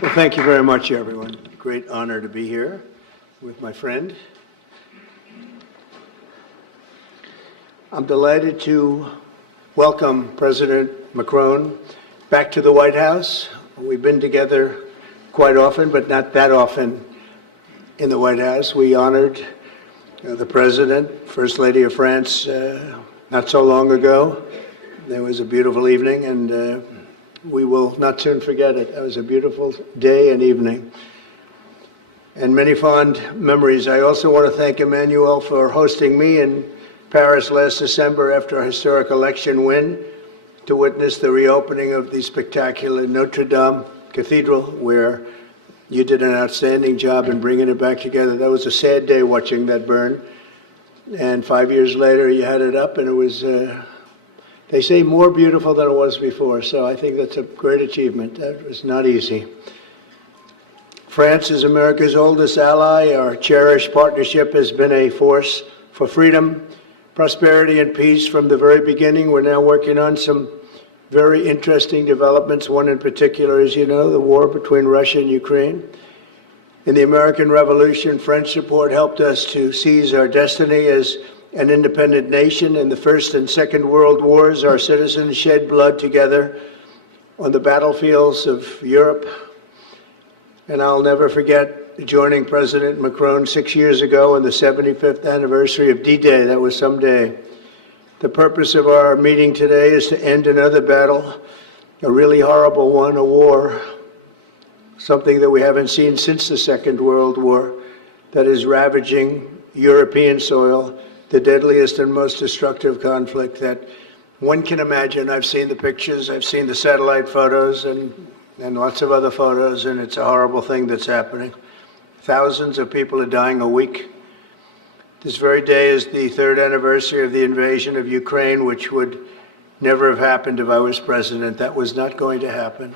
Well, thank you very much, everyone. Great honor to be here with my friend. I'm delighted to welcome President Macron back to the White House. We've been together quite often, but not that often in the White House. We honored the President, First Lady of France, not so long ago. There was a beautiful evening, and we will not soon forget it. It was a beautiful day and evening, and many fond memories. I also want to thank Emmanuel for hosting me in Paris last December after a historic election win to witness the reopening of the spectacular Notre Dame Cathedral, where you did an outstanding job in bringing it back together. That was a sad day watching that burn, and 5 years later you had it up, and it was they say more beautiful than it was before, so I think that's a great achievement. That was not easy. France is America's oldest ally. Our cherished partnership has been a force for freedom, prosperity, and peace from the very beginning. We're now working on some very interesting developments. One in particular, as you know, the war between Russia and Ukraine. In the American Revolution, French support helped us to seize our destiny as an independent nation. In the First and Second World Wars, our citizens shed blood together on the battlefields of Europe. And I'll never forget joining President Macron 6 years ago on the 75th anniversary of D-Day. That was some day. The purpose of our meeting today is to end another battle, a really horrible one, a war, something that we haven't seen since the Second World War, that is ravaging European soil, the deadliest and most destructive conflict that one can imagine. I've seen the pictures, I've seen the satellite photos and lots of other photos, and it's a horrible thing that's happening. Thousands of people are dying a week. This very day is the third anniversary of the invasion of Ukraine, which would never have happened if I was president. That was not going to happen.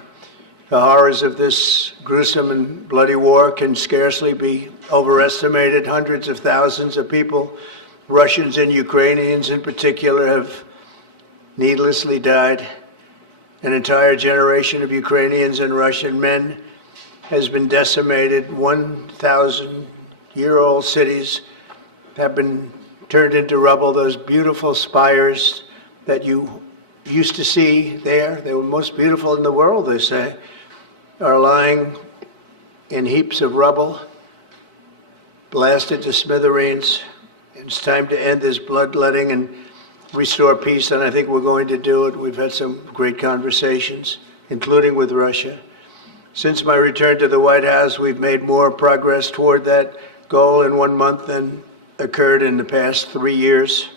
The horrors of this gruesome and bloody war can scarcely be overestimated. Hundreds of thousands of people, Russians and Ukrainians in particular, have needlessly died. An entire generation of Ukrainians and Russian men has been decimated. 1,000-year-old cities have been turned into rubble. Those beautiful spires that you used to see there, they were most beautiful in the world, they say, are lying in heaps of rubble, blasted to smithereens. It's time to end this bloodletting and restore peace, and I think we're going to do it. We've had some great conversations, including with Russia. Since my return to the White House, we've made more progress toward that goal in 1 month than occurred in the past 3 years.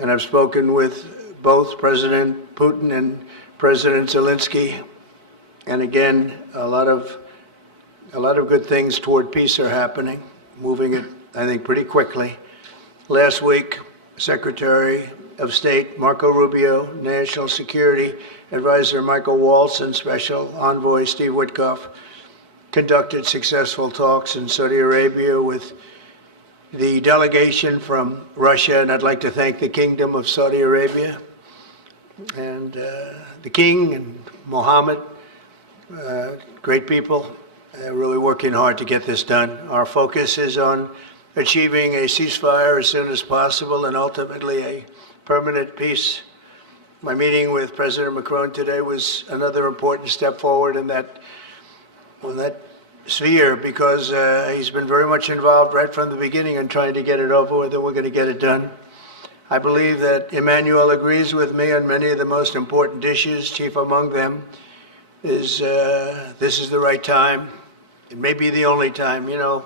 And I've spoken with both President Putin and President Zelensky. And again, a lot of good things toward peace are happening, moving it, I think, pretty quickly. Last week, Secretary of State Marco Rubio, National Security Advisor Michael Waltz, and Special Envoy Steve Witkoff conducted successful talks in Saudi Arabia with the delegation from Russia, and I'd like to thank the Kingdom of Saudi Arabia and the King and Mohammed, great people, really working hard to get this done. Our focus is on achieving a ceasefire as soon as possible and ultimately a permanent peace. My meeting with President Macron today was another important step forward in that sphere, because he's been very much involved right from the beginning in trying to get it over with, and we're going to get it done. I believe that Emmanuel agrees with me on many of the most important issues. Chief among them is this is the right time. It may be the only time. You know,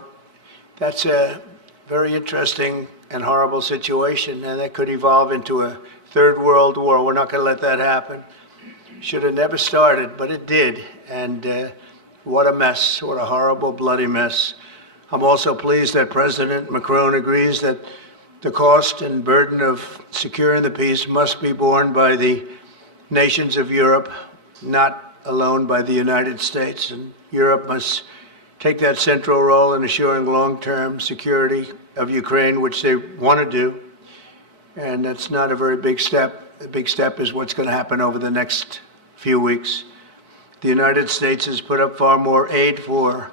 that's a very interesting and horrible situation, and that could evolve into a third world war. We're not going to let that happen. Should have never started, but it did, and what a mess, what a horrible, bloody mess. I'm also pleased that President Macron agrees that the cost and burden of securing the peace must be borne by the nations of Europe, not alone by the United States. And Europe must take that central role in assuring long-term security of Ukraine, which they want to do. And that's not a very big step. The big step is what's going to happen over the next few weeks. The United States has put up far more aid for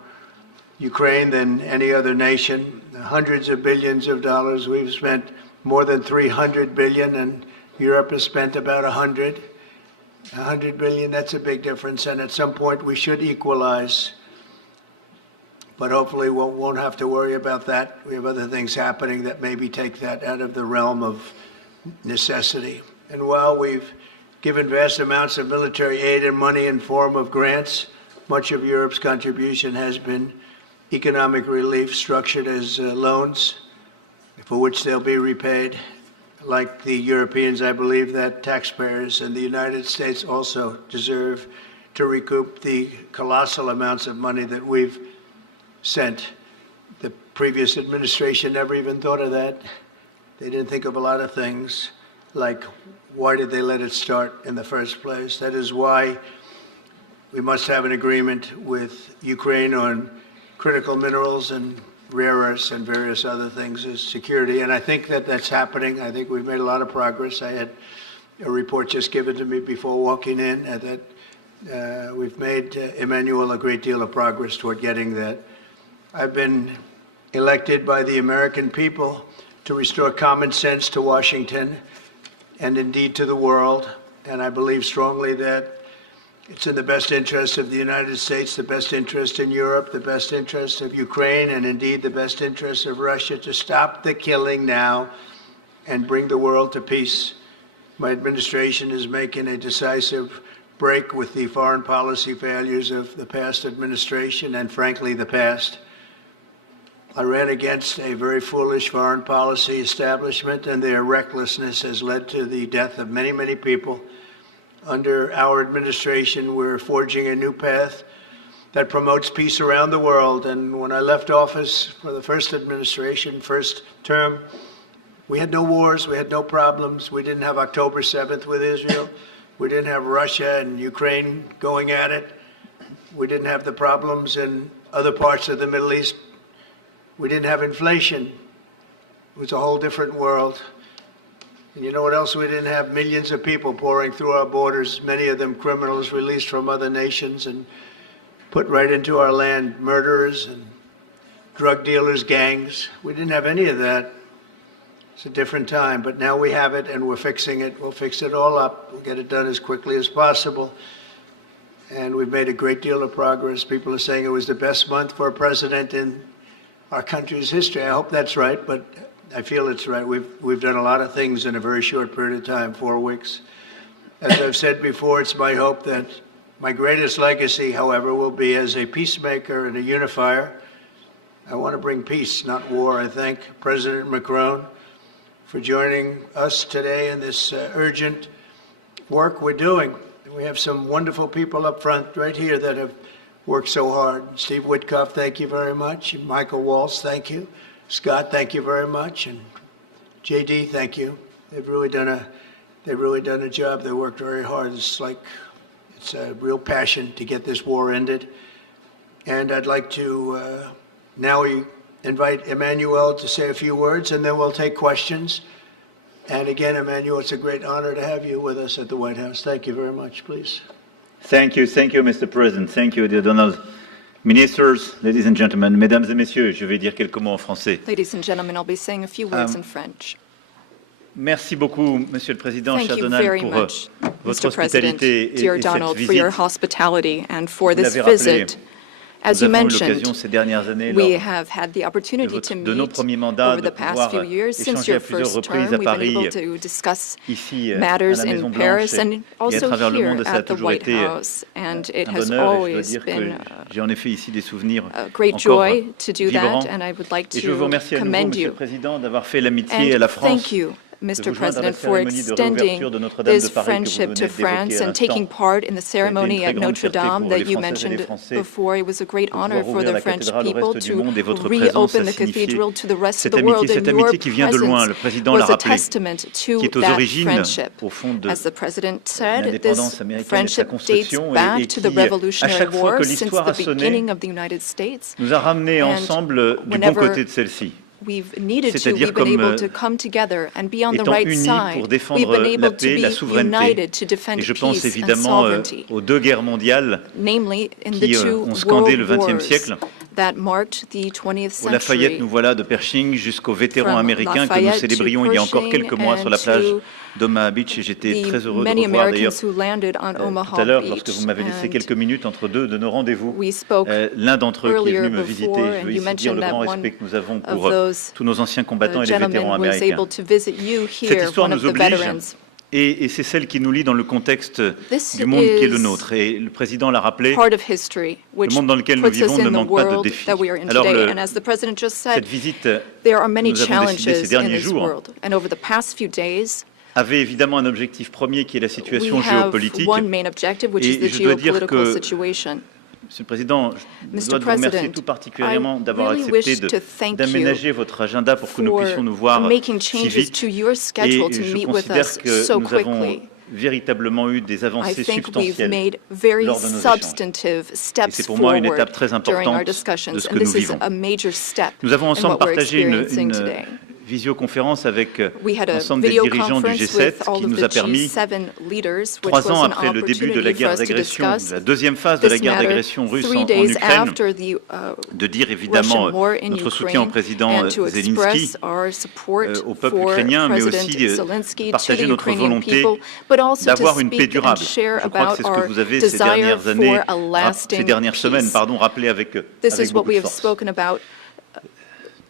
Ukraine than any other nation. Hundreds of billions of dollars. We've spent more than 300 billion, and Europe has spent about 100 billion. That's a big difference, and at some point we should equalize. But hopefully we won't have to worry about that. We have other things happening that maybe take that out of the realm of necessity. And while we've given vast amounts of military aid and money in form of grants, much of Europe's contribution has been economic relief structured as loans for which they'll be repaid. Like the Europeans, I believe that taxpayers in the United States also deserve to recoup the colossal amounts of money that we've sent. The previous administration never even thought of that. They didn't think of a lot of things, like why did they let it start in the first place? That is why we must have an agreement with Ukraine on critical minerals and rare earths and various other things as security. And I think that that's happening. I think we've made a lot of progress. I had a report just given to me before walking in that we've made, Emmanuel, a great deal of progress toward getting that. I've been elected by the American people to restore common sense to Washington and indeed to the world. And I believe strongly that it's in the best interest of the United States, the best interest in Europe, the best interest of Ukraine, and indeed the best interest of Russia to stop the killing now and bring the world to peace. My administration is making a decisive break with the foreign policy failures of the past administration and, frankly, the past. I ran against a very foolish foreign policy establishment, and their recklessness has led to the death of many, many people. Under our administration, we're forging a new path that promotes peace around the world. And when I left office for the first administration, first term, we had no wars, we had no problems. We didn't have October 7th with Israel. We didn't have Russia and Ukraine going at it. We didn't have the problems in other parts of the Middle East. We didn't have inflation. It was a whole different world. And you know what else we didn't have? Millions of people pouring through our borders, many of them criminals released from other nations and put right into our land, murderers and drug dealers, gangs. We didn't have any of that. It's a different time, but now we have it and we're fixing it. We'll fix it all up. We'll get it done as quickly as possible. And we've made a great deal of progress. People are saying it was the best month for a president in our country's history. I hope that's right, but I feel it's right. We've done a lot of things in a very short period of time, 4 weeks. As I've said before, it's my hope that my greatest legacy, however, will be as a peacemaker and a unifier. I want to bring peace, not war. I thank President Macron for joining us today in this urgent work we're doing. We have some wonderful people up front right here that have worked so hard. Steve Witkoff, thank you very much. And Michael Waltz, thank you. Scott, thank you very much. And JD, thank you. They've really done a job. They worked very hard. It's a real passion to get this war ended. And I'd like to now invite Emmanuel to say a few words, and then we'll take questions. And again, Emmanuel, it's a great honor to have you with us at the White House. Thank you very much, please. Thank you, Mr. President. Thank you, dear Donald. Ministers, ladies and gentlemen, mesdames et messieurs, je vais dire quelques mots en français. Ladies and gentlemen, I'll be saying a few words in French. Merci beaucoup, Monsieur le Président, Thank cher you Donald, very pour much, votre Mr. President, hospitalité dear et Donald, cette for your visite. hospitality and for Vous this l'avez rappelé, visit. As you nous avons eu mentioned, l'occasion ces dernières années, we lors have had the opportunity to de nos meet premiers mandats, over de the past pouvoir few years. Since échanger à your plusieurs first reprises term, à we've been able Paris, to discuss ici, à matters la in Maison Paris Blanche, and et also à travers le here monde, ça a at the toujours White été House. And it un has bonheur, et je dois always dire been que j'ai en effet ici des souvenirs a great encore joy to do vibrants. that, and I would like Et je veux vous to remercier à nouveau, commend Monsieur le you. Président, d'avoir fait l'amitié à And la France. thank you, Mr. vous joindre à la President, for cérémonie de extending réouverture de Notre-Dame this de Paris que vous friendship venez to d'évoquer France à and taking l'instant. part in the Ça a été une ceremony très at grande fierté Notre-Dame pour that les you Françaises et les mentioned Français before. It was a great de honor pouvoir for ouvrir the la French cathédrale au people reste du monde, et to votre présence reopen a the signifié cathedral to the rest of cette the world, amitié, and cette your amitié qui vient de loin. Le presence président l'a was a rappelé, testament qui to est aux that origines, friendship. au fond, de As the President said, l'indépendance this américaine et de sa friendship dates construction, et back to the qui, à Revolutionary chaque fois War que since l'histoire the a sonné, beginning of the United States. nous a ramenés And ensemble du bon whenever côté de celle-ci. we've needed to, C'est-à-dire we've been comme, able to come together and be on the étant right unis side. pour We've défendre been la able to paix, la be souveraineté. united to defend Et je pense peace and évidemment sovereignty, aux deux guerres mondiales namely in the qui two ont scandé le world XXe wars siècle. that marked the 20th Au Lafayette, century. nous voilà de Pershing jusqu'aux vétérans From américains que nous Lafayette to célébrions il y a encore Pershing quelques mois sur la and plage to d'Omaha Beach. Et j'étais très the heureux de many revoir d'ailleurs Americans who landed on tout à Omaha l'heure, lorsque vous Beach. m'avez laissé And quelques minutes entre deux de nos rendez-vous, we spoke l'un d'entre eux qui est earlier venu me visiter. before, Je and veux you ici dire mentioned le that grand one respect que nous avons of pour those tous nos anciens combattants et les vétérans gentlemen was américains. able to visit you Cette here, histoire one of nous the oblige, veterans. et c'est celle qui nous lie dans le contexte This du monde qui est le is nôtre. Et le président l'a rappelé, part of history, which monde dans lequel nous puts us vivons ne in the manque pas de world défis. that we are in Alors, today. And as the president just said, cette visite there are many nous avons décidé ces challenges in derniers this jours world. And over the past few days, avait évidemment un objectif premier qui est la we situation have géopolitique. one main objective, which is Et the je dois dire geopolitical que, situation. Monsieur le Président, je Mr. dois vous remercier President, tout particulièrement d'avoir really accepté wish to thank d'aménager votre agenda pour que nous for puissions nous voir making si changes vite. to your Et schedule to je meet with considère us que so nous avons quickly. véritablement eu des I avancées think we've substantielles. made very lors de nos échanges. substantive Et steps c'est pour moi une forward étape très during our importante discussions, de ce que and nous this is vivons. a major step Nous avons in ensemble what we're partagé experiencing une today. visioconférence avec We had a l'ensemble des video dirigeants du conference G7 with all qui of nous the a permis, G7 leaders, which 3 ans was an après le début de la opportunity for guerre us to d'agression, discuss la deuxième phase de la this guerre matter d'agression russe 3 en days Ukraine, after the de dire évidemment Russian war in notre soutien au Ukraine, président and to Zelensky, express our support au peuple for ukrainien, mais President aussi Zelensky, to partager the notre Ukrainian volonté people, but also to d'avoir une paix speak and durable. share Je crois que about c'est ce our que vous avez ces desire dernières années, for a lasting ces dernières semaines, peace. pardon, rappelé avec This is what beaucoup we de have force. spoken about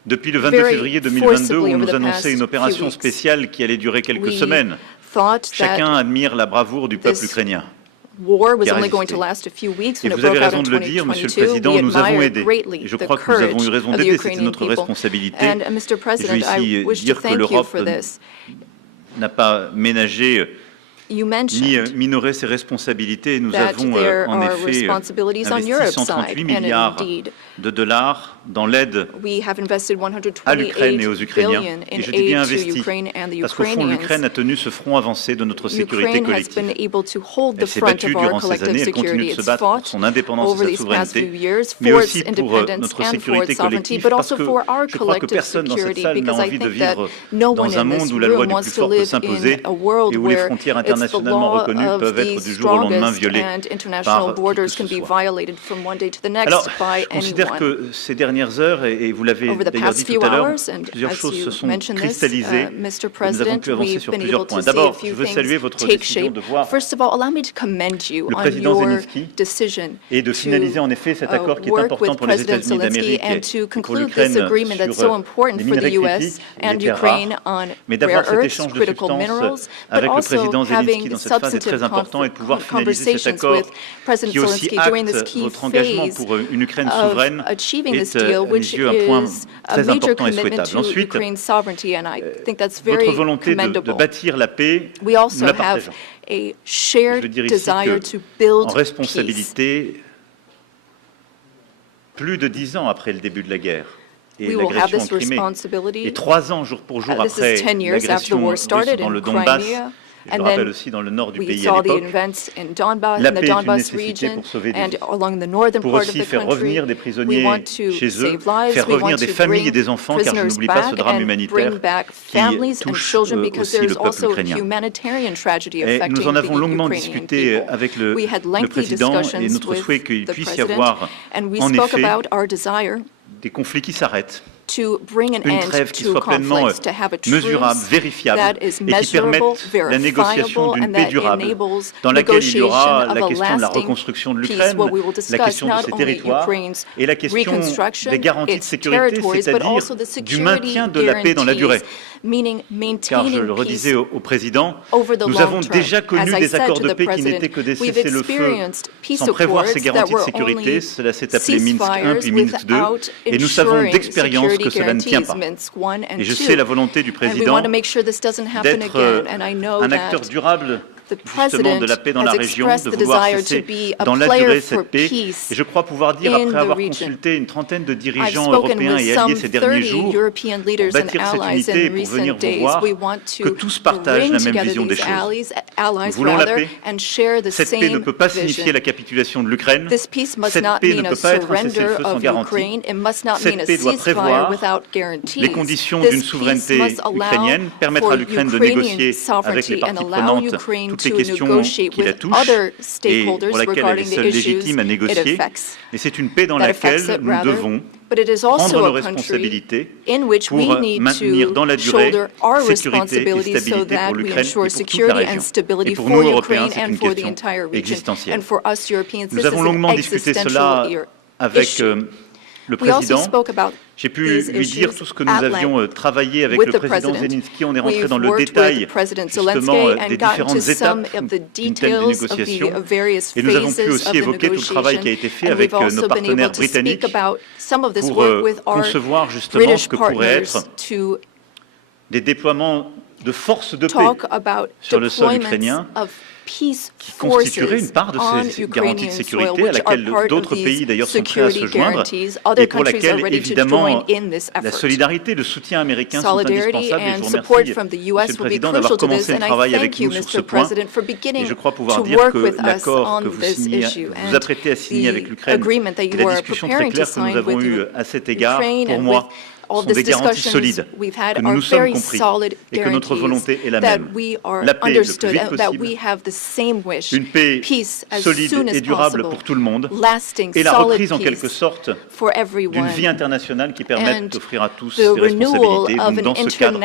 Depuis le 22 very février 2022, forcibly on over nous the annonçait une past opération few weeks. spéciale qui allait durer quelques We semaines. thought Chacun that admire la bravoure du peuple this ukrainien. war was qui a only going to résisté. last a few weeks Et when it vous avez broke out raison in de le dire, Monsieur le 2022. Président, We nous avons admire aidé. greatly Et je the crois que nous avons courage eu raison of the d'aider, c'était Ukrainian notre people. responsabilité. And Mr. President, je veux ici I wish to dire que thank you l'Europe for this. n'a pas ménagé You ni mentioned minoré ses responsabilités. Nous that avons there en are effet responsibilities on investi Europe's 138 side, and milliards indeed, de dollars dans l'aide we have invested à l'Ukraine et aux 128 Ukrainiens. billion in Et je dis bien aid to investi, Ukraine and the parce qu'au fond, l'Ukraine Ukrainians. a tenu ce front avancé de notre sécurité Ukraine has been collective. able to hold the Elle s'est front battue of our durant ces collective années, elle continue security. de se It's battre pour fought son indépendance over et sa these past few souveraineté, years mais for aussi its pour independence notre and for sécurité its sovereignty, collective, but parce also que for our je crois que collective personne dans cette security, salle n'a because I envie de think that vivre no one dans un in monde this où la loi room du wants plus to fort peut live s'imposer in a world et où les where frontières it's the internationalement law reconnues of peuvent the être du jour au lendemain strongest violées and international par qui que borders ce can be soit. violated from one day to the next Alors, by je considère anyone. que ces dernières heures, et vous l'avez Over the d'ailleurs dit past few tout à l'heure, hours, and plusieurs as choses se you sont mentioned this, cristallisées Mr. et nous avons President, pu avancer we've sur been plusieurs able to points. see a D'abord, few je veux saluer things votre take décision shape. de voir First of all, allow me to commend you le on président your Zelensky decision et de finaliser en to effet cet accord qui est work important with pour les President États-Unis Zelensky d'Amérique and et to pour conclude this l'Ukraine agreement that's so sur important les for the minerais U.S. critiques, les and terres Ukraine rares. on Mais d'avoir rare cet earths, échange de critical substances minerals, but avec le also président Zelensky having dans cette phase est substantive très important et de pouvoir finaliser cet conversations accord with President qui aussi Zelensky during this acte key votre engagement phase pour une Ukraine of souveraine achieving this est deal, à mes which yeux un point is a très major important et commitment souhaitable. to Ensuite, Ukraine's sovereignty, and I think that's very votre volonté de commendable. bâtir la paix, We nous also la have partageons. a Je shared veux dire ici desire que, to build en peace. responsabilité, plus de 10 ans après le début de la guerre et We will have l'agression en this Crimée, responsibility. et 3 ans jour pour jour This après is 10 years after the l'agression war russe started dans in le Donbass, Crimea, et je and le rappelle then aussi dans le nord du we pays à saw the l'époque, events in Donbass, La in the paix est une Donbass nécessité region, pour sauver des and vies. along the northern pour part of aussi the faire country. revenir des We prisonniers want to chez eux, save lives. faire We revenir want des to familles et bring des enfants, car je prisoners n'oublie pas ce back drame and humanitaire bring back qui families and touche children, because aussi there's le peuple also a ukrainien. humanitarian tragedy Et affecting nous en avons the longuement Ukrainian discuté people. avec We had le lengthy président et discussions notre souhait with qu'il the puisse y president, avoir and we en spoke effet about our desire des conflits qui s'arrêtent, to bring an une end trêve qui to soit pleinement conflicts, to have a mesurable, truce vérifiable that is et qui permette measurable, la négociation verifiable, d'une and paix that durable enables dans laquelle il y aura negotiation la of a question de la lasting reconstruction de peace, l'Ukraine, what we will la discuss question de not ses only territoires Ukraine's et la question reconstruction, des garanties de its sécurité, territories, but c'est-à-dire also the du security maintien de la paix dans la durée. guarantees, meaning Car je maintaining le redisais peace au président, over the nous long avons term. déjà connu As I des said accords to de the paix qui president, n'étaient que des we've cessez-le-feu experienced peace sans prévoir ces accords that garanties de were sécurité. only Cela s'est appelé Minsk 1 ceasefires puis Minsk 2 without et nous savons ensuring d'expérience que security cela ne tient pas. guarantees, Minsk 1 and Et je 2. sais la volonté du And we président want to make sure this doesn't happen d'être again. And I know un acteur that durable justement de la paix dans la région, de vouloir cesser dans la durée cette paix. Et je crois pouvoir dire, après avoir consulté une trentaine de dirigeants européens et alliés ces derniers jours, pour bâtir cette unité et pour venir vous voir, que tous partagent la même vision des choses. Nous voulons la paix. Cette paix ne peut pas signifier la capitulation de l'Ukraine. Cette paix ne peut pas être un cessez-le-feu sans garantie. Cette paix doit prévoir les conditions d'une souveraineté ukrainienne, permettre à l'Ukraine de négocier avec les parties prenantes toutes les questions qui la touchent et pour lesquelles elle est seule légitime à négocier. Et c'est une paix dans laquelle nous devons prendre nos responsabilités pour maintenir dans la durée sécurité et stabilité pour l'Ukraine et pour toute la région. Et pour nous, Européens, c'est une question existentielle. Nous avons longuement discuté cela avec le président. J'ai pu lui dire tout ce que nous avions travaillé avec le président Zelensky. On est rentré dans le détail justement des différentes étapes d'une telle négociation. Et nous avons pu aussi évoquer tout le travail qui a été fait avec nos partenaires britanniques pour concevoir justement ce que pourraient être des déploiements de forces de paix sur le sol ukrainien, qui constituerait une part de ces garanties de sécurité à laquelle d'autres pays d'ailleurs sont prêts à se joindre et pour laquelle évidemment la solidarité, le soutien américain sont indispensables et je vous remercie Monsieur le Président d'avoir commencé le travail avec nous sur ce point et je crois pouvoir dire que l'accord que vous apprêtez à signer avec l'Ukraine et la discussion très claire que nous avons eue à cet égard, pour moi, sont des garanties solides, que nous nous sommes compris et que notre volonté est la même. La paix le plus vite possible, une paix solide et durable pour tout le monde et la reprise en quelque sorte d'une vie internationale qui permette d'offrir à tous des responsabilités. Donc dans ce cadre,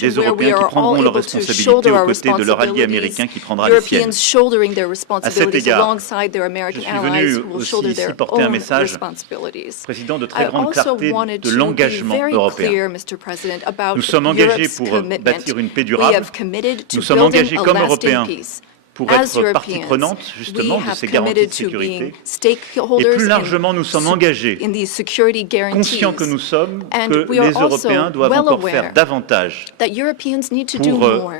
des Européens qui prendront leurs responsabilités aux côtés de leur allié américain qui prendra les siennes. À cet égard, je suis venu aussi ici porter un message, Président, de très grande clarté de l'engagement européen. Nous sommes engagés pour bâtir une paix durable. Nous sommes engagés comme Européens pour être partie prenante, justement, de ces garanties de sécurité. Et plus largement, nous sommes engagés, conscients que nous sommes, que les Européens doivent encore faire davantage pour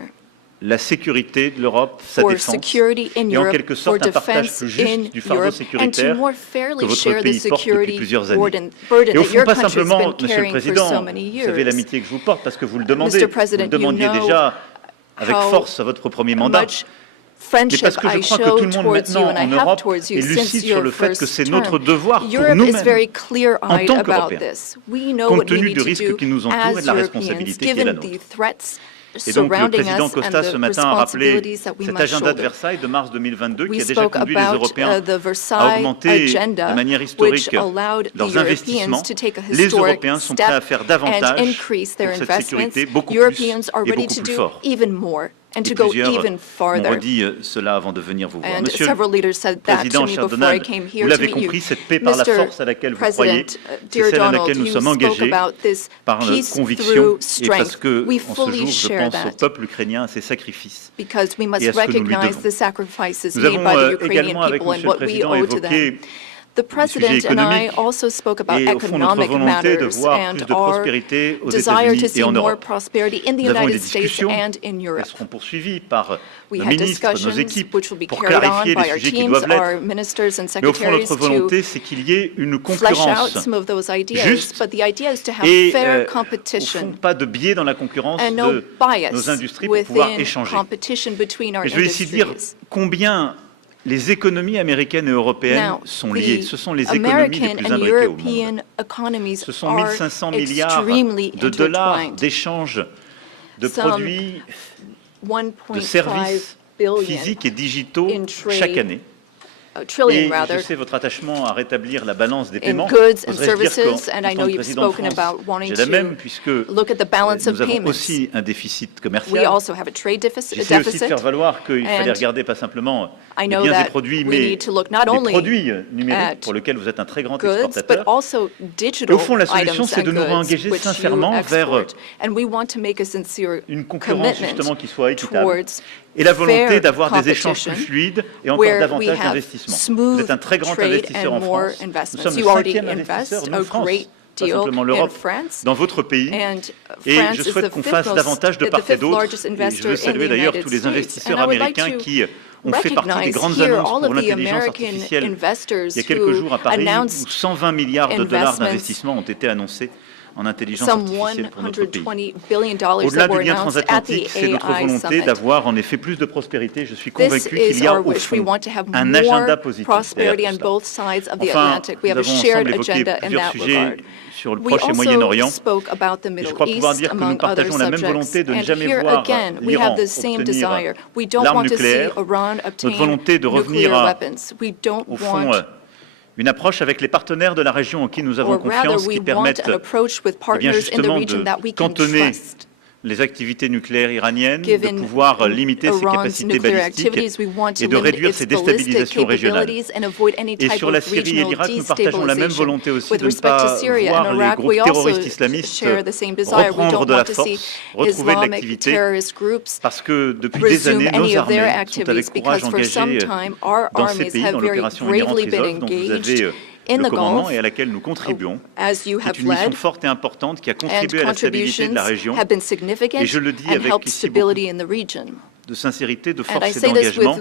la sécurité de l'Europe, sa défense, et en quelque sorte un partage plus juste du fardeau sécuritaire que votre pays porte depuis plusieurs années. Et au fond, pas simplement, Monsieur le Président, vous savez l'amitié que je vous porte parce que vous le demandez, vous le demandiez déjà avec force à votre premier mandat, mais parce que je crois que tout le monde maintenant en Europe est lucide sur le fait que c'est notre devoir pour nous-mêmes, en tant qu'Européens, compte tenu du risque qui nous entoure et de la responsabilité qui est la nôtre. Et donc le président Costa ce matin a rappelé cet agenda de Versailles de mars 2022 qui a déjà conduit les Européens à augmenter de manière historique leurs investissements. Les Européens sont prêts à faire davantage pour cette sécurité, beaucoup plus et beaucoup plus fort. Et plusieurs m'ont redit cela avant de venir vous voir. Monsieur le Président, cher Donald, vous l'avez compris, cette paix par la force à laquelle vous croyez, c'est celle à laquelle nous sommes engagés par conviction et parce que, en ce jour, je pense au peuple ukrainien, à ses sacrifices et à ce que nous lui devons. Nous avons également, avec Monsieur le Président, évoqué The President and I also spoke about economic matters and our desire to see more prosperity in the United States and in Europe. Elles seront poursuivies par We nos had ministres, nos discussions équipes, which will be pour carried on clarifier by les our sujets qui teams, doivent l'être. our ministers and Mais au fond, secretaries notre to volonté, c'est qu'il y ait une flesh out concurrence some of those ideas. juste But the idea is to have et fair au fond, competition pas de biais dans la concurrence and no de bias nos industries pour pouvoir within échanger. competition between our Et je vais ici dire industries. combien les économies américaines et européennes Now, sont liées. the Ce sont les économies les American plus and imbriquées au monde. European economies Ce sont are 1500 milliards extremely de dollars intertwined. d'échanges de Some produits, de 1.5 services billion physiques et digitaux in trade, chaque année. a trillion Et rather, je sais votre attachement à rétablir la balance des in paiements. goods and Oserais-je dire services, qu'en and I tant know que you've président de spoken France, about wanting j'ai la même, to puisque look at the balance of nous avons payments. aussi un déficit We commercial. also have a trade J'essaie aussi de deficit. faire valoir qu'il fallait and regarder pas simplement I les know biens et that produits, we mais need to look not les only produits at numériques pour lesquels vous êtes un très grand goods, but exportateur. also Et digital au fond, la solution, items c'est de and nous goods, réengager which you sincèrement vers export. And we want to make a sincere une concurrence commitment justement qui soit équitable towards et la volonté fair d'avoir des échanges plus competition, fluides et encore where we davantage have d'investissements. Vous smooth êtes un très grand trade investisseur and en more France. Nous investments. sommes le You already 5e invest investisseur, a nous, France, great pas simplement l'Europe, dans votre pays. Et je souhaite qu'on fasse davantage de part et d'autre. Et je veux saluer d'ailleurs tous les investisseurs américains qui ont fait partie des grandes annonces pour l'intelligence artificielle il y a quelques jours à Paris, où 120 milliards de dollars d'investissement ont été annoncés en intelligence artificielle pour notre pays. Au-delà du lien transatlantique, c'est notre volonté d'avoir en effet plus de prospérité. Je suis convaincu qu'il y a au fond un agenda positif derrière tout ça. Enfin, nous avons ensemble évoqué plusieurs sujets sur le Proche et Moyen-Orient. Et je crois pouvoir dire que nous partageons la même volonté de ne jamais voir l'Iran obtenir l'arme nucléaire, notre volonté de revenir à, au fond, une approche avec les partenaires de la région en qui nous avons confiance, qui permettent bien justement de cantonner les activités nucléaires iraniennes, de pouvoir limiter ses capacités balistiques et de réduire ses déstabilisations régionales. Et sur la Syrie et l'Irak, nous partageons la même volonté aussi de ne pas voir les groupes terroristes islamistes reprendre de la force, retrouver de l'activité, parce que depuis des années, nos armées sont avec courage engagées dans ces pays, dans l'opération Inherent Resolve, dont vous avez le commandement et à laquelle nous contribuons. C'est une mission forte et importante qui a contribué à la stabilité de la région. Et je le dis avec ici beaucoup de sincérité, de force et d'engagement,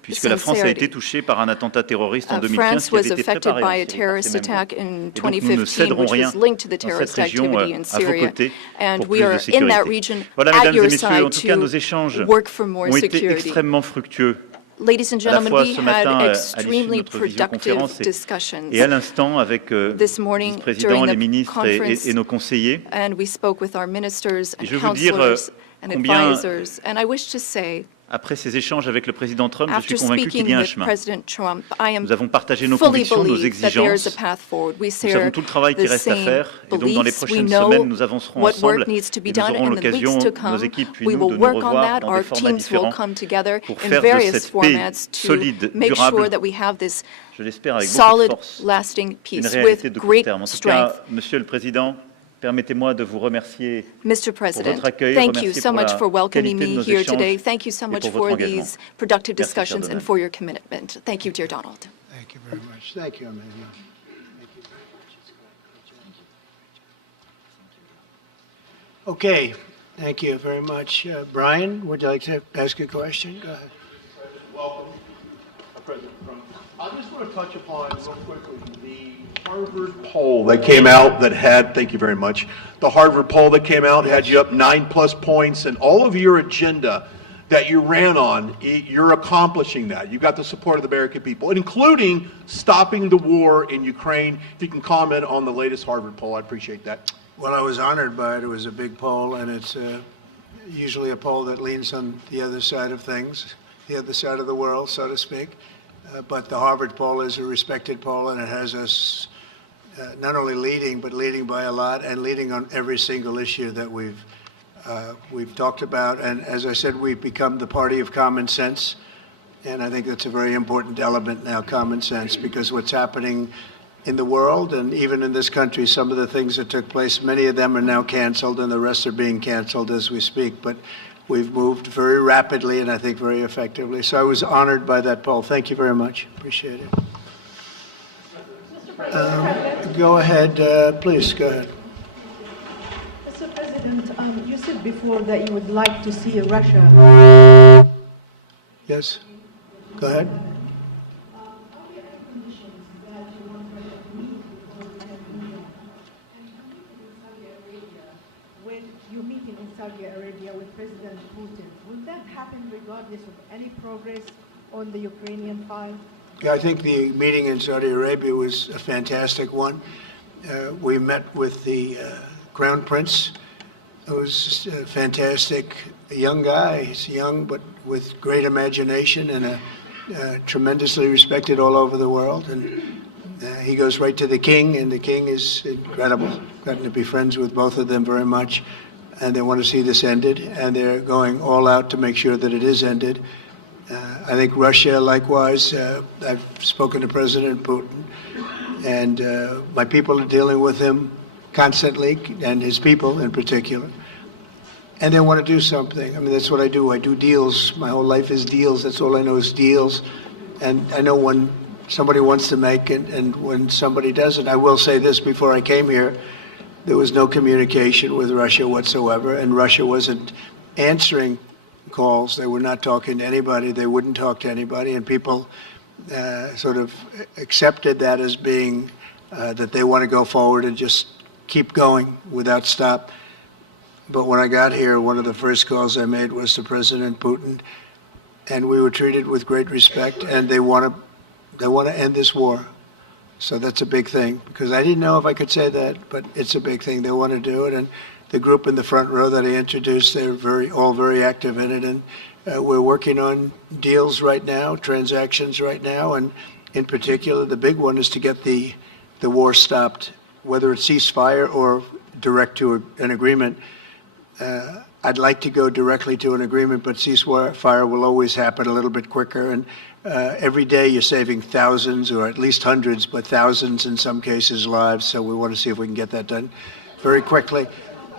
puisque la France a été touchée par un attentat terroriste en 2015 qui avait été préparé. Et donc nous ne céderons rien dans cette région à vos côtés pour plus de sécurité. Voilà, mesdames et messieurs, en tout cas, nos échanges ont été extrêmement fructueux. Ladies and gentlemen, we had extremely productive discussions et à l'instant avec this morning vice-présidents, during les the ministres et nos conseillers. and we spoke with our ministers and Et je veux vous dire counselors and combien, advisors. And I wish to say, après ces échanges avec le président Trump, je suis after convaincu qu'il y a un speaking with chemin. President Trump, I am Nous avons partagé nos fully convictions, nos believe that there is a exigences. path forward. We Nous savons share tout le travail qui the reste à same faire. Et donc dans les beliefs. We prochaines know semaines, nous avancerons what ensemble work needs to be et nous done aurons in the l'occasion, weeks to nos come. équipes puis We nous, will de nous work on revoir that. dans des Our formats teams will différents come together pour in faire de various cette paix formats to solide, make durable, sure that we have this je l'espère avec beaucoup de solid, force, lasting une peace réalité with de court great terme. En tout strength. cas, Monsieur le Président, permettez-moi de vous remercier Mr. pour President, votre accueil, thank you remercier so pour much la for welcoming qualité de me nos here échanges today. Thank you so et much pour for votre engagement. these productive Merci, cher discussions and Donald. for your commitment. Thank you, dear Donald. Thank you very much. Thank you, Emmanuel. Thank you very much. Okay, thank you very much. Brian, would you like to ask a question? Go ahead. Welcome, President Trump. I just want to touch upon real quickly the Harvard poll that came out that had, thank you very much, the Harvard poll that came out had you up 9+ points, and all of your agenda that you ran on, you're accomplishing that. You got the support of the American people, including stopping the war in Ukraine. If you can comment on the latest Harvard poll, I'd appreciate that. Well, I was honored by it. It was a big poll, and it's usually a poll that leans on the other side of things, the other side of the world, so to speak. But the Harvard poll is a respected poll, and it has us not only leading, but leading by a lot, and leading on every single issue that we've talked about. And as I said, we've become the party of common sense, and I think that's a very important element now, common sense, because what's happening in the world and even in this country, some of the things that took place, many of them are now canceled, and the rest are being canceled as we speak. But we've moved very rapidly and I think very effectively. So I was honored by that poll. Thank you very much. Appreciate it. Go ahead, please, go ahead. Mr. President, you said before that you would like to see Russia. Yes, go ahead. When you're meeting in Saudi Arabia with President Putin, will that happen regardless of any progress on the Ukrainian file? Yeah, I think the meeting in Saudi Arabia was a fantastic one. We met with the Crown Prince, who's a fantastic young guy. He's young, but with great imagination and tremendously respected all over the world. And he goes right to the king, and the king is incredible. Gotten to be friends with both of them very much, and they want to see this ended, and they're going all out to make sure that it is ended. I think Russia, likewise, I've spoken to President Putin, and my people are dealing with him constantly, and his people in particular. And they want to do something. I mean, that's what I do. I do deals. My whole life is deals. That's all I know is deals. And I know when somebody wants to make and when somebody doesn't. I will say this, before I came here, there was no communication with Russia whatsoever, and Russia wasn't answering calls. They were not talking to anybody. They wouldn't talk to anybody, and people sort of accepted that as being that they want to go forward and just keep going without stop. But when I got here, one of the first calls I made was to President Putin, and we were treated with great respect, and they want to end this war. So that's a big thing, because I didn't know if I could say that, but it's a big thing. They want to do it, and the group in the front row that I introduced, they're all very active in it, and we're working on deals right now, transactions right now, and in particular, the big one is to get the war stopped, whether it's ceasefire or direct to an agreement. I'd like to go directly to an agreement, but ceasefire will always happen a little bit quicker. And every day you're saving thousands, or at least hundreds, but thousands in some cases lives. So we want to see if we can get that done very quickly.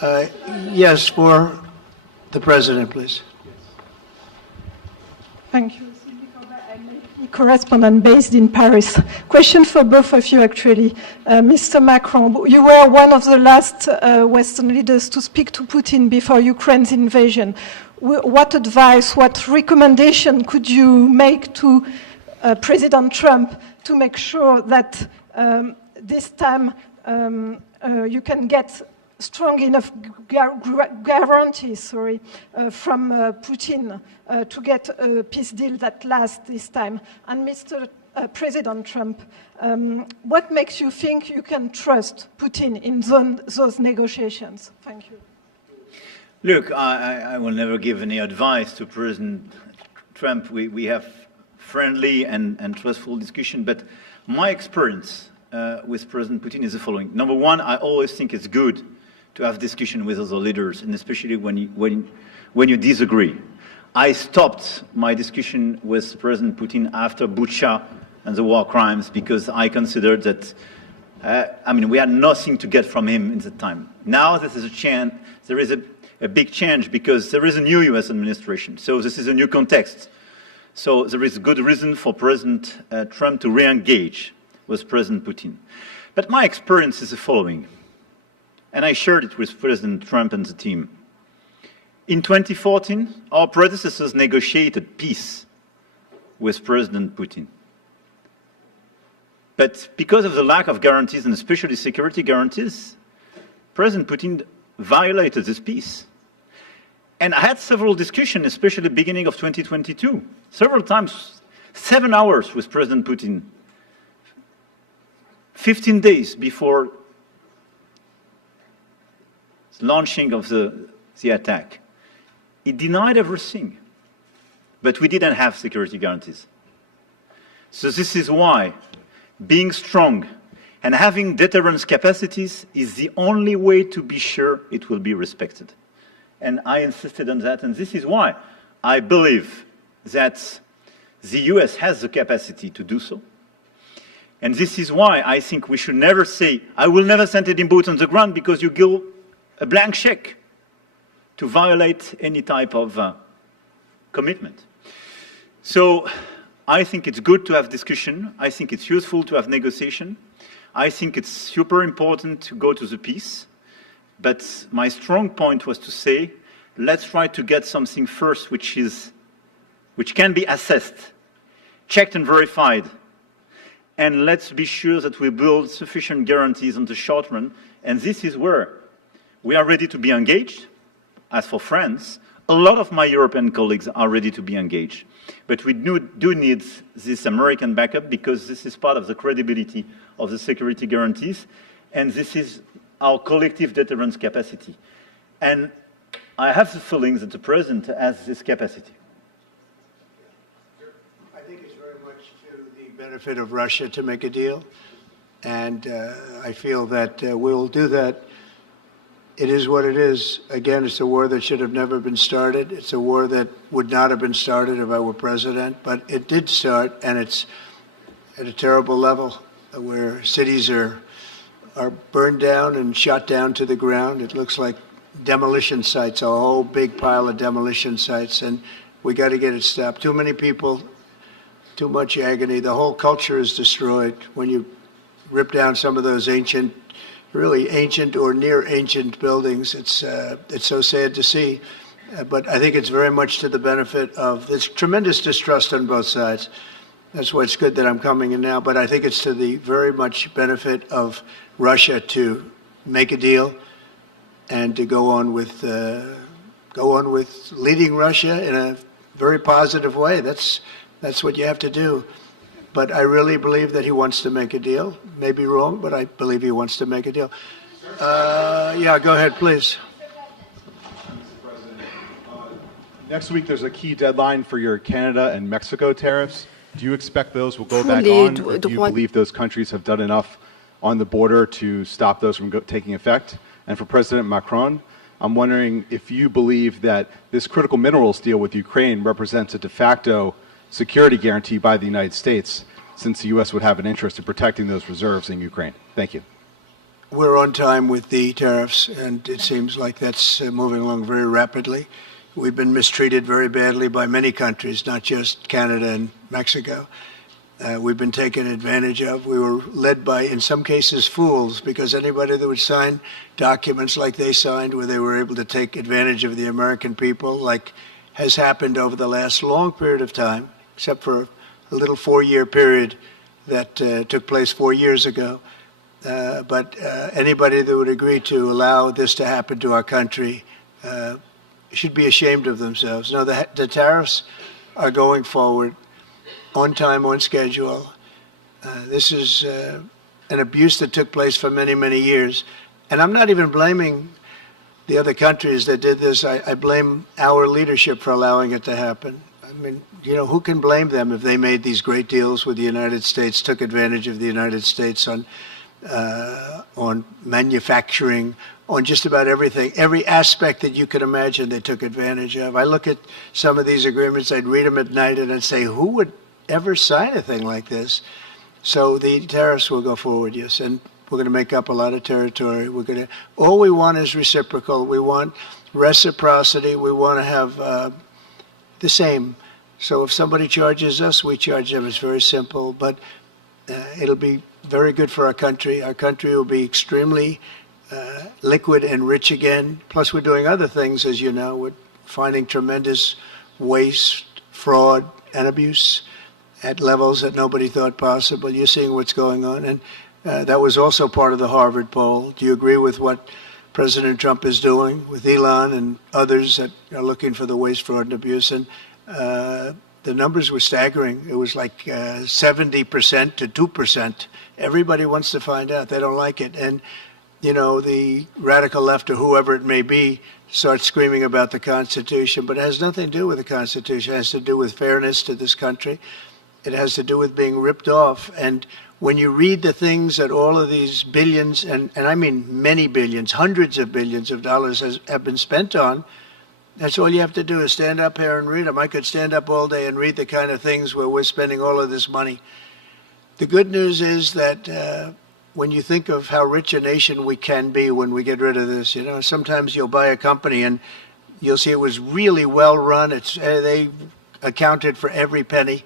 Yes, for the President, please. Thank you. Correspondent based in Paris. Question for both of you, actually. Mr. Macron, you were one of the last Western leaders to speak to Putin before Ukraine's invasion. What advice, what recommendation could you make to President Trump to make sure that this time you can get strong enough guarantees from Putin to get a peace deal that lasts this time? And Mr. President Trump, what makes you think you can trust Putin in those negotiations? Thank you. Look, I will never give any advice to President Trump. We have friendly and trustful discussion, but my experience with President Putin is the following. Number one, I always think it's good to have discussion with other leaders, and especially when you disagree. I stopped my discussion with President Putin after Bucha and the war crimes because I considered that, we had nothing to get from him in that time. Now there is a big change because there is a new US administration, so this is a new context. So there is good reason for President Trump to re-engage with President Putin. But my experience is the following, and I shared it with President Trump and the team. In 2014, our predecessors negotiated peace with President Putin. But because of the lack of guarantees, and especially security guarantees, President Putin violated this peace. And I had several discussions, especially at the beginning of 2022, several times, 7 hours with President Putin, 15 days before the launching of the attack. He denied everything, but we didn't have security guarantees. So this is why being strong and having deterrence capacities is the only way to be sure it will be respected. And I insisted on that, and this is why I believe that the US has the capacity to do so. And this is why I think we should never say, I will never send any boots on the ground, because you give a blank check to violate any type of commitment. So I think it's good to have discussion. I think it's useful to have negotiation. I think it's super important to go to the peace. But my strong point was to say, let's try to get something first which can be assessed, checked and verified. And let's be sure that we build sufficient guarantees on the short run. And this is where we are ready to be engaged. As for France, a lot of my European colleagues are ready to be engaged. But we do need this American backup, because this is part of the credibility of the security guarantees. And this is our collective deterrence capacity. And I have the feeling that the President has this capacity. I think it's very much to the benefit of Russia to make a deal. And I feel that we'll do that. It is what it is. Again, it's a war that should have never been started. It's a war that would not have been started if I were president, but it did start, and it's at a terrible level where cities are burned down and shot down to the ground. It looks like demolition sites, a whole big pile of demolition sites, and we got to get it stopped. Too many people too much agony. The whole culture is destroyed when you rip down some of those ancient, really ancient or near ancient buildings. It's so sad to see, but I think it's very much to the benefit of this tremendous distrust on both sides. That's why it's good that I'm coming in now, but I think it's to the very much benefit of Russia to make a deal and to go on with leading Russia in a very positive way. That's what you have to do. But I really believe that he wants to make a deal. Maybe wrong, but I believe he wants to make a deal. Yeah, go ahead, please. Next week, there's a key deadline for your Canada and Mexico tariffs. Do you expect those will go back on, or do you believe those countries have done enough on the border to stop those from taking effect? And for President Macron, I'm wondering if you believe that this critical minerals deal with Ukraine represents a de facto security guarantee by the United States, since the U.S. would have an interest in protecting those reserves in Ukraine. Thank you. We're on time with the tariffs, and it seems like that's moving along very rapidly. We've been mistreated very badly by many countries, not just Canada and Mexico. We've been taken advantage of. We were led by, in some cases, fools, because anybody that would sign documents like they signed, where they were able to take advantage of the American people, like has happened over the last long period of time, except for a little 4-year period that took place 4 years ago. But anybody that would agree to allow this to happen to our country should be ashamed of themselves. No, the tariffs are going forward on time, on schedule. This is an abuse that took place for many, many years. And I'm not even blaming the other countries that did this. I blame our leadership for allowing it to happen. I mean, you know, who can blame them if they made these great deals with the United States, took advantage of the United States on manufacturing, on just about everything, every aspect that you could imagine they took advantage of. I look at some of these agreements, I'd read them at night, and I'd say, who would ever sign a thing like this? So the tariffs will go forward, yes, and we're going to make up a lot of territory. All we want is reciprocal. We want reciprocity. We want to have the same. So if somebody charges us, we charge them. It's very simple, but it'll be very good for our country. Our country will be extremely liquid and rich again. Plus, we're doing other things, as you know. We're finding tremendous waste, fraud, and abuse at levels that nobody thought possible. You're seeing what's going on. And that was also part of the Harvard poll. Do you agree with what President Trump is doing with Elon and others that are looking for the waste, fraud, and abuse? And the numbers were staggering. It was like 70% to 2%. Everybody wants to find out. They don't like it. And you know, the radical left or whoever it may be starts screaming about the Constitution, but it has nothing to do with the Constitution. It has to do with fairness to this country. It has to do with being ripped off. And when you read the things that all of these billions, and I mean many billions, hundreds of billions of dollars have been spent on, that's all you have to do is stand up here and read them. I could stand up all day and read the kind of things where we're spending all of this money. The good news is that when you think of how rich a nation we can be when we get rid of this, you know, sometimes you'll buy a company and you'll see it was really well run. They accounted for every penny.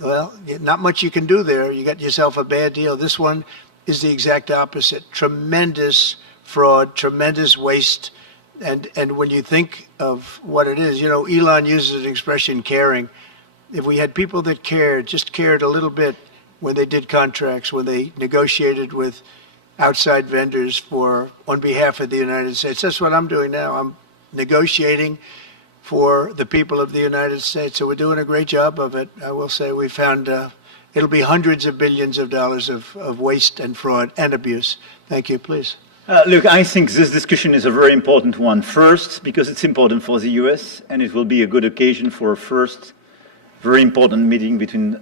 Well, not much you can do there. You got yourself a bad deal. This one is the exact opposite. Tremendous fraud, tremendous waste. And when you think of what it is, you know, Elon uses an expression, caring. If we had people that cared, just cared a little bit, when they did contracts, when they negotiated with outside vendors on behalf of the United States. That's what I'm doing now. I'm negotiating for the people of the United States. So we're doing a great job of it. I will say we found it'll be hundreds of billions of dollars of waste and fraud and abuse. Thank you. Please. Look, I think this discussion is a very important one. First, because it's important for the U.S., and it will be a good occasion for a first very important meeting between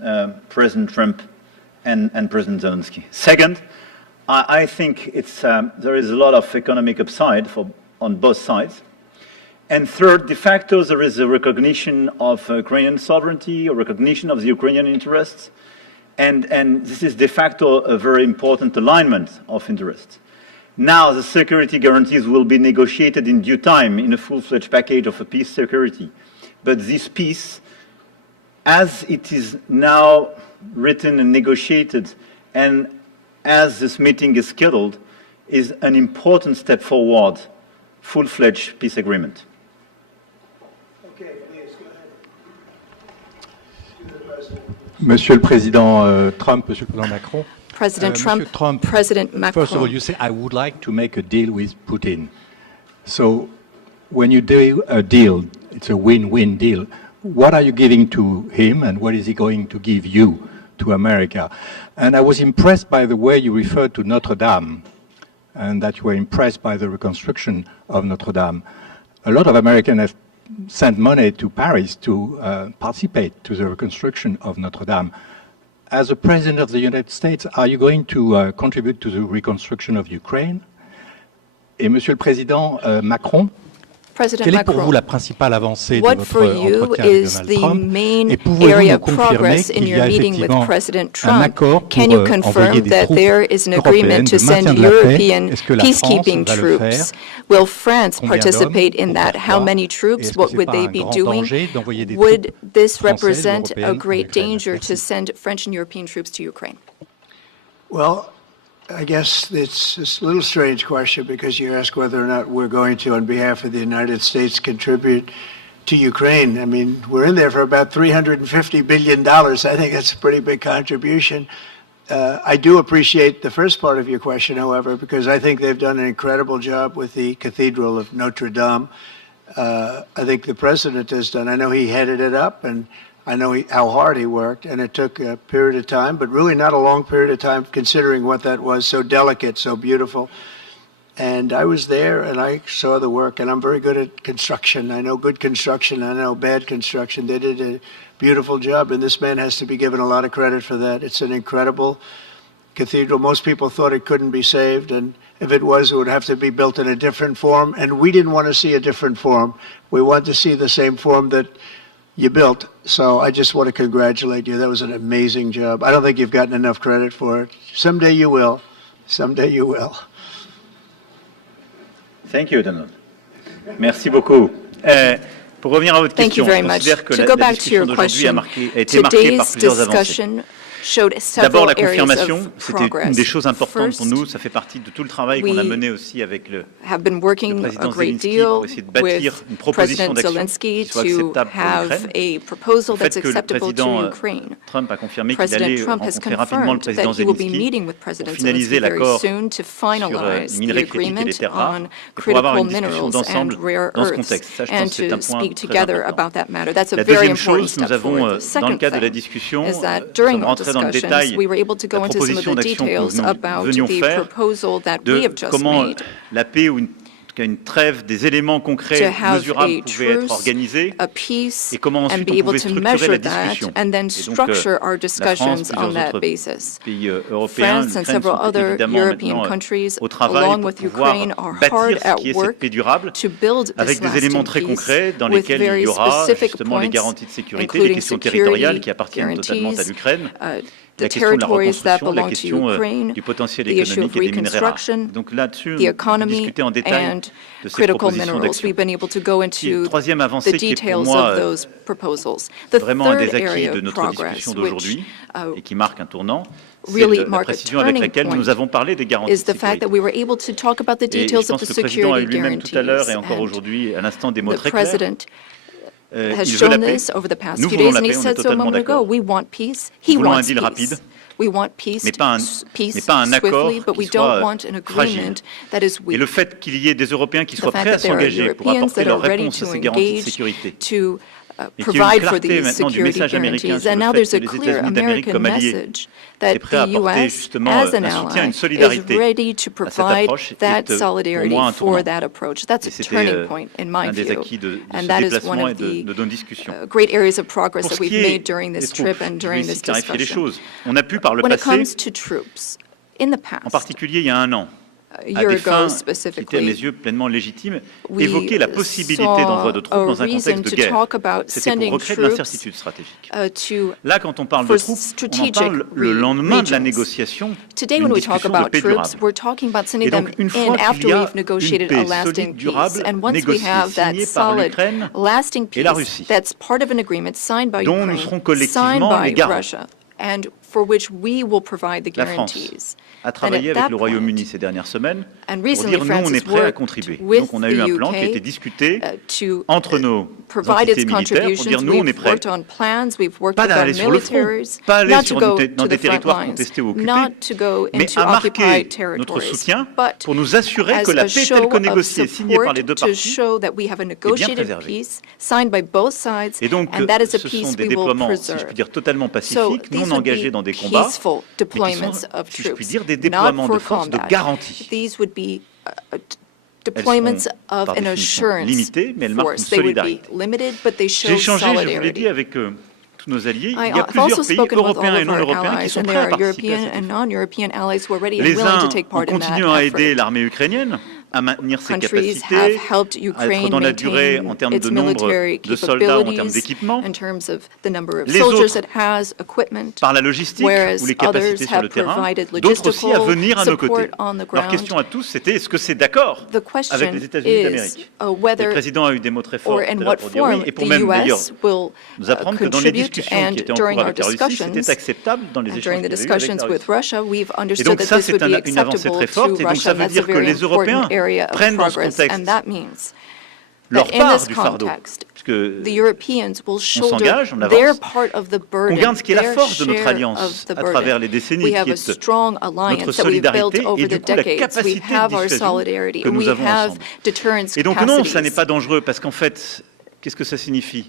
President Trump and President Zelensky. Second, I think there is a lot of economic upside on both sides. And third, de facto, there is a recognition of Ukrainian sovereignty, a recognition of the Ukrainian interests, and this is de facto a very important alignment of interests. Now, the security guarantees will be negotiated in due time in a full-fledged package of a peace security. But this peace as it is now written and negotiated, and as this meeting is scheduled, is an important step forward, full-fledged peace agreement. Okay, please, go ahead. Monsieur le Président Trump, Monsieur le Président Macron. President Trump, President Macron. First of all, you say, I would like to make a deal with Putin. So when you do a deal, it's a win-win deal. What are you giving to him, and what is he going to give you to America? And I was impressed by the way you referred to Notre Dame, and that you were impressed by the reconstruction of Notre Dame. A lot of Americans have sent money to Paris to participate to the reconstruction of Notre Dame. As a President of the United States, are you going to contribute to the reconstruction of Ukraine? Et Monsieur le Président Macron, quelle est pour vous la principale avancée de votre entretien avec Donald Trump? Et pouvez-vous nous confirmer qu'il y a effectivement un accord pour envoyer des troupes européennes de maintien de la paix? Est-ce que la France va le faire? Will France participate in that? How many troops? What would they be doing? Would this represent a great danger to send French and European troops to Ukraine? Well, I guess it's a little strange question because you ask whether or not we're going to, on behalf of the United States, contribute to Ukraine. I mean, we're in there for about $350 billion. I think that's a pretty big contribution. I do appreciate the first part of your question, however, because I think they've done an incredible job with the Cathedral of Notre Dame. I think the president has done. I know he headed it up, and I know how hard he worked, and it took a period of time, but really not a long period of time considering what that was, so delicate, so beautiful. And I was there, and I saw the work, and I'm very good at construction. I know good construction, I know bad construction. They did a beautiful job, and this man has to be given a lot of credit for that. It's an incredible cathedral. Most people thought it couldn't be saved, and if it was, it would have to be built in a different form, and we didn't want to see a different form. We wanted to see the same form that you built. So I just want to congratulate you. That was an amazing job. I don't think you've gotten enough credit for it. Someday you will. Someday you will. Thank you, Donald. Merci beaucoup. Pour revenir à votre question, je considère que la discussion d'aujourd'hui a été marquée par plusieurs avancées. D'abord, la confirmation, c'était une des choses importantes pour nous. Ça fait partie de tout le travail qu'on a mené aussi avec le président Zelensky pour essayer de bâtir une proposition d'action qui soit acceptable pour l'Ukraine. Le fait que le président Trump a confirmé qu'il allait rencontrer rapidement le président Zelensky pour finaliser l'accord sur les minerais critiques et les terres rares, et pour avoir une discussion d'ensemble dans ce contexte. Ça, je pense que c'est un point très important. La deuxième chose, nous avons, dans le cadre de la discussion, sommes rentrés dans le détail la proposition d'action que nous venions faire, de comment la paix ou une trêve, des éléments concrets, mesurables pouvaient être organisés et comment ensuite on pouvait structurer la discussion. Et donc la France, plusieurs autres pays européens, l'Ukraine sont évidemment maintenant au travail pour pouvoir bâtir ce qui est cette paix durable avec des éléments très concrets dans lesquels il y aura justement les garanties de sécurité, les questions territoriales qui appartiennent totalement à l'Ukraine, la question de la reconstruction, la question du potentiel économique et des minerais rares. Donc là-dessus, on a discuté en détail de ces propositions d'action. Et une troisième avancée qui est pour moi vraiment un des acquis de notre discussion d'aujourd'hui et qui marque un tournant, c'est la précision avec laquelle nous avons parlé des garanties de sécurité. Et je pense que le président a eu lui-même tout à l'heure et encore aujourd'hui à l'instant des mots très clairs. Has shown this over the past few days, and he said so a moment ago. We want peace. He wants peace. We want peace swiftly, but we don't want an agreement that is weak. Et le fait qu'il y ait des Européens qui soient prêts à s'engager pour apporter leur réponse à ces garanties de sécurité, et qu'il y ait une clarté maintenant du message américain sur le fait que les États-Unis d'Amérique comme alliés est prêt à apporter justement un soutien, une solidarité à cette approche, est pour moi un tournant. Et c'était un des acquis de ce déplacement et de nos discussions. Pour ce qui est des troupes, je vais ici clarifier les choses. On a pu par le passé, en particulier il y a un an, à des fins qui étaient à mes yeux pleinement légitimes, évoquer la possibilité d'envoi de troupes dans un contexte de guerre. C'était pour recréer de l'incertitude stratégique. Là, quand on parle de troupes, on en parle le lendemain de la négociation d'une discussion de paix durable. Et donc, une fois qu'il y a une paix solide, durable, négociée, signée par l'Ukraine et la Russie, dont nous serons collectivement les garants. La France a travaillé avec le Royaume-Uni ces dernières semaines pour dire nous, on est prêts à contribuer. Donc on a eu un plan qui a été discuté entre nos entités militaires pour dire nous, on est prêts, pas d'aller sur le front, pas aller dans des territoires contestés ou occupés, mais à marquer notre soutien pour nous assurer que la paix telle que négociée, signée par les deux parties, est bien préservée. Et donc ce sont des déploiements, si je puis dire, totalement pacifiques, non engagés dans des combats, mais qui sont, si je puis dire, des déploiements de force de garantie. Elles seront, par définition, limitées, mais elles marquent une solidarité. J'ai échangé, je vous l'ai dit, avec tous nos alliés. Il y a plusieurs pays européens et non européens qui sont prêts à participer à cet effort. Les uns ont continué à aider l'armée ukrainienne à maintenir ses capacités, à être dans la durée en termes de nombre de soldats ou en termes d'équipement. Les autres, par la logistique ou les capacités sur le terrain, d'autres aussi à venir à nos côtés. Leur question à tous, c'était est-ce que c'est d'accord avec les États-Unis d'Amérique? Le président a eu des mots très forts pour dire oui, et pour même d'ailleurs nous apprendre que dans les discussions qui étaient en cours avec la Russie, c'était acceptable dans les échanges qu'il y a eu avec la Russie. Et donc ça, c'est une avancée très forte, et donc ça veut dire que les Européens prennent dans ce contexte leur part du fardeau, puisque on s'engage, on avance, on garde ce qui est la force de notre alliance à travers les décennies, qui est notre solidarité et du coup la capacité de dissuasion que nous avons ensemble. Et donc non, ça n'est pas dangereux, parce qu'en fait, qu'est-ce que ça signifie?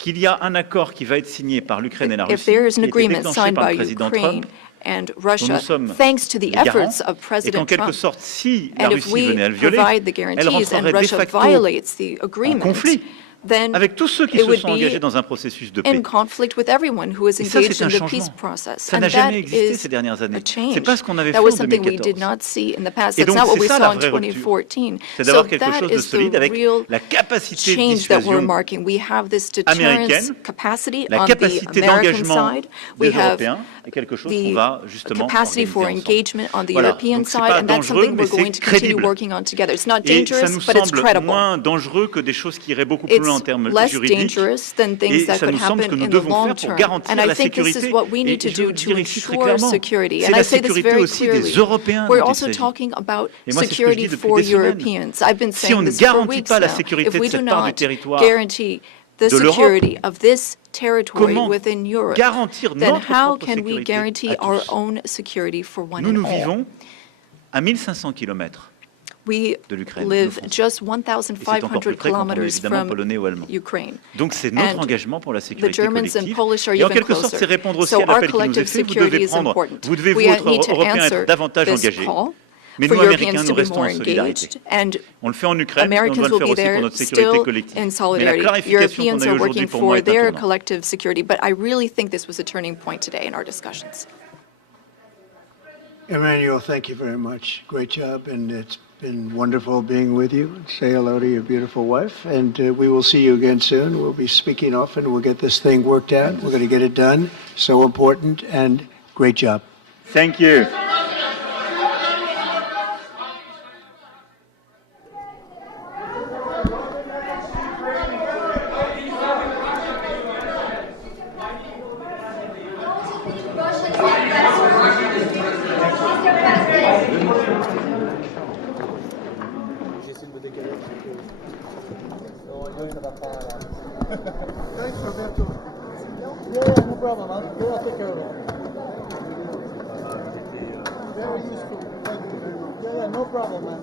Qu'il y a un accord qui va être signé par l'Ukraine et la Russie, qui a été déclenché par le président Trump, and dont Russia, nous sommes thanks to the les garants, efforts of et President qu'en quelque Trump. sorte, si la And if Russie venait à we le violer, provide the elle guarantees and rentrerait de Russia facto violates the en agreement, conflit then avec tous ceux qui it se would sont be engagés dans un processus de paix. in conflict with everyone who is Et ça, engaged c'est in un the changement. peace process. Ça And n'a that jamais existé is ces dernières années. a change. C'est pas ce qu'on avait That fait was en something we did 2014. not see in the past. Et That's donc, not what c'est we ça saw la in vraie rupture. 2014. C'est So d'avoir quelque that chose de is solide the avec real la capacité de change that we're dissuasion marking. We have this deterrence américaine, capacity la on the capacité American d'engagement side. des We have Européens, et quelque chose qu'on the va justement capacity for organiser ensemble. engagement on the Voilà. European Donc, c'est side, pas and that's dangereux, something mais we're going c'est to continue crédible. working on together. It's not Et ça dangerous, nous but it's semble credible. moins dangereux que des choses qui iraient beaucoup plus loin en It's termes less juridiques. dangerous than things Et that ça could nous semble happen ce que nous in the devons long faire pour term. garantir And I la think this sécurité. is what we need to Et je do le to dirais ici très ensure clairement. security. C'est And la I say this sécurité very aussi clearly. des Européens We're dont il also s'agit. talking about Et moi, c'est ce que je security dis depuis for des semaines. Europeans. I've been Si on saying ne this for garantit weeks pas la now. sécurité If de we do cette part du not territoire guarantee the de l'Europe, security of this territory comment within Europe, garantir then notre how propre can we sécurité guarantee à our tous? own security for one Nous, and nous all? vivons à 1500 km We de l'Ukraine, nous, live Français. just Et c'est encore plus 1,500 près quand on est kilometers évidemment from polonais ou allemand. Ukraine. Donc c'est notre And engagement pour la the sécurité Germans and collective. Polish are Et en even quelque sorte, closer. c'est répondre aussi So à our l'appel qui nous est collective fait. security is important. Vous devez vous, We être need to Européens, answer être davantage this engagés. call Mais for nous, Américains, Europeans nous to be restons more en solidarité. engaged, and On le fait en Ukraine, mais on Americans doit le will faire be aussi pour there notre sécurité still collective. in Mais la solidarity. clarification qu'on Europeans a eu are aujourd'hui working pour moi for est un their tournant. collective security, but I really think this was a turning point today in our discussions. Emmanuel, thank you very much. Great job, and it's been wonderful being with you. Say hello to your beautiful wife, and we will see you again soon. We'll be speaking often. We'll get this thing worked out. We're going to get it done. So important, and great job. Thank you. Thanks, Roberto. Yeah, no problem, man. Yeah, I'll take care of it. Very useful. Thank you very much. Yeah, no problem, man.